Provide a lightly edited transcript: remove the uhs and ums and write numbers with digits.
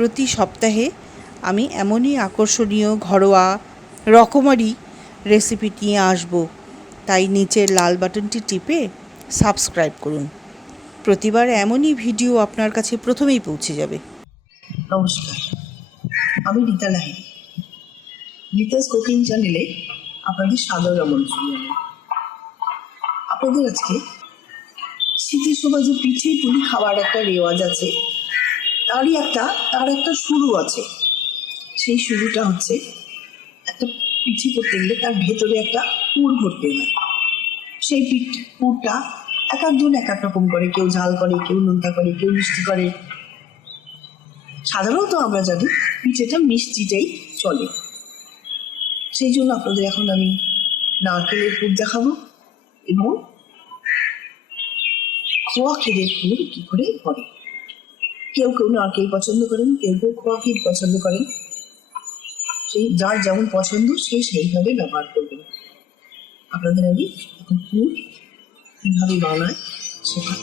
প্রতি সপ্তাহে আমি এমনই আকর্ষণীয় ঘরোয়া রকমারি রেসিপি নিয়ে আসব। তাই নিচের লাল বাটনটি টিপে সাবস্ক্রাইব করুন। প্রতিবার এমনই ভিডিও আপনার কাছে প্রথমেই পৌঁছে যাবে। নমস্কার, আমি রীতা লাহিড়ী। রিতাস কুকিং চ্যানেলে আপনাদের সাদর আমন্ত্রণ জানাই। আপনাদের আজকে শীতের সময় যে পিঠে পুলি খাওয়ার একটা রেওয়াজ আছে, তার একটা শুরু আছে। সেই শুরুটা হচ্ছে, একটা পিঠে করতে গেলে তার ভেতরে একটা পুর ভরতে হয়। সেই পুরটা এক একজন এক এক রকম করে, কেউ ঝাল করে, কেউ নোনতা করে, কেউ মিষ্টি করে। সাধারণত আমরা জানি পিঠেটা মিষ্টিটাই চলে। সেই জন্য আপনাদের এখন আমি নারকেলের পুর দেখাবো এবং খোয়া ক্ষীরের পুর কী করে করে। কেউ কেউ নারকেল পছন্দ করেন, কেউ কেউ খোয়া ক্ষীর পছন্দ করেন। সেই যার যেমন পছন্দ সে সেইভাবে ব্যবহার করবেন। আপনাদের আমি এখন পুর কীভাবে বানায় সেটা